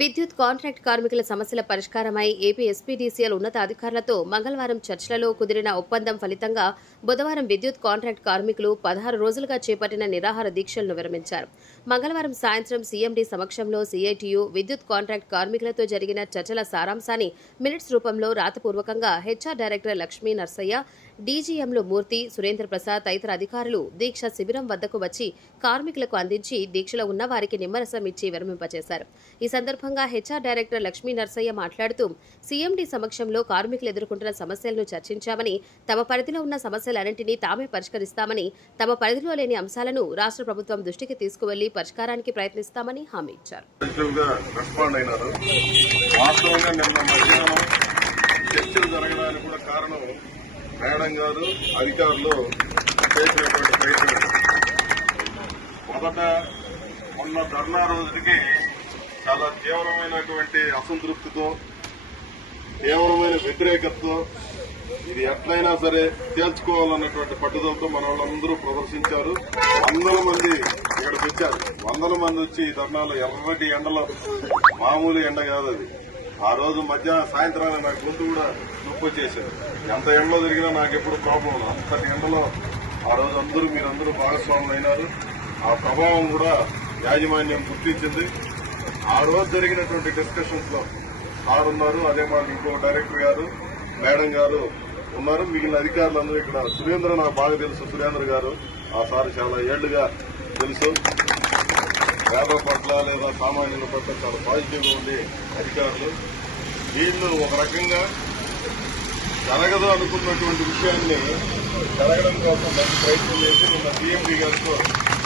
విద్యుత్ కాంట్రాక్ట్ కార్మికుల సమస్యల పరిష్కారమై ఏపీ ఎస్పీడీసీఎల్ ఉన్నతాధికారులతో మంగళవారం చర్చలలో కుదిరిన ఒప్పందం ఫలితంగా బుధవారం విద్యుత్ కాంట్రాక్ట్ కార్మికులు 16 రోజులుగా చేపట్టిన నిరాహార దీక్షలను విరమించారు. మంగళవారం సాయంత్రం సీఎండీ సమక్షంలో సీఐటీయూ విద్యుత్ కాంట్రాక్ట్ కార్మికులతో జరిగిన చర్చల సారాంశాన్ని మినిట్స్ రూపంలో రాతపూర్వకంగా హెచ్ఆర్ డైరెక్టర్ లక్ష్మీ నర్సయ్య, డీజీఎంలు మూర్తి, సురేంద్ర ప్రసాద్ తదితర అధికారులు దీక్ష శిబిరం వద్దకు వచ్చి కార్మికులకు అందించి దీక్షలో ఉన్న వారికి నిమ్మరసం ఇచ్చి విరమింపచేశారు. ఈ సందర్భంగా హెచ్ఆర్ డైరెక్టర్ లక్ష్మీ నర్సయ్య మాట్లాడుతూ సీఎండీ సమక్షంలో కార్మికులు ఎదుర్కొంటున్న సమస్యలను చర్చించామని, తమ పరిధిలో ఉన్న సమస్యలన్నింటినీ తామే పరిష్కరిస్తామని, తమ పరిధిలో లేని అంశాలను రాష్ట్ర ప్రభుత్వం దృష్టికి తీసుకువెళ్లి పరిష్కారానికి ప్రయత్నిస్తామని హామీ ఇచ్చారు. మేడం గారు అధికారులు చేసినటువంటి ప్రయత్నం మొదట మొన్న ధర్నా రోజుకి చాలా తీవ్రమైనటువంటి అసంతృప్తితో, తీవ్రమైన వ్యతిరేకతతో ఇది ఎట్లయినా సరే తేల్చుకోవాలన్నటువంటి పట్టుదలతో మన వాళ్ళందరూ ప్రదర్శించారు. వందల మంది ఇక్కడికి వచ్చారు. వందల మంది వచ్చి ఈ ధర్నాలో ఎర్రటి ఎండలో, మామూలు ఎండ కాదు అది. ఆ రోజు సాయంత్రాన్ని నాకు గొంతు కూడా నొప్పి వచ్చేసారు. ఎంత ఎండలో తిరిగినా నాకు ఎప్పుడు ప్రాబ్లం లేదు. అంతటి ఎండలో ఆ రోజు మీరందరూ భాగస్వాములు అయినారు. ఆ ప్రభావం కూడా యాజమాన్యం గుర్తించింది. ఆ రోజు జరిగినటువంటి డిస్కషన్స్ లో సార్ ఉన్నారు, అదే మాకు ఇంకో డైరెక్టర్ గారు, మేడం గారు ఉన్నారు. మిగిలిన అధికారులందరూ ఇక్కడ సురేంద్ర నాకు బాగా తెలుసు. సురేంద్ర గారు ఆ సార్ చాలా ఏళ్లుగా తెలుసు. పేదల పట్ల లేదా సామాన్యుల పట్ల చాలా పాజిటివ్ గా ఉండే అధికారులు. వీళ్ళు ఒక రకంగా జరగదు అనుకున్నటువంటి విషయాన్ని జరగడం కోసం మంచి ప్రయత్నం చేసి నిన్న సీఎండీ గారితో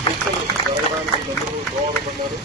చర్చలు జరగడానికి వీళ్ళందరూ దోహదపడ్డారు.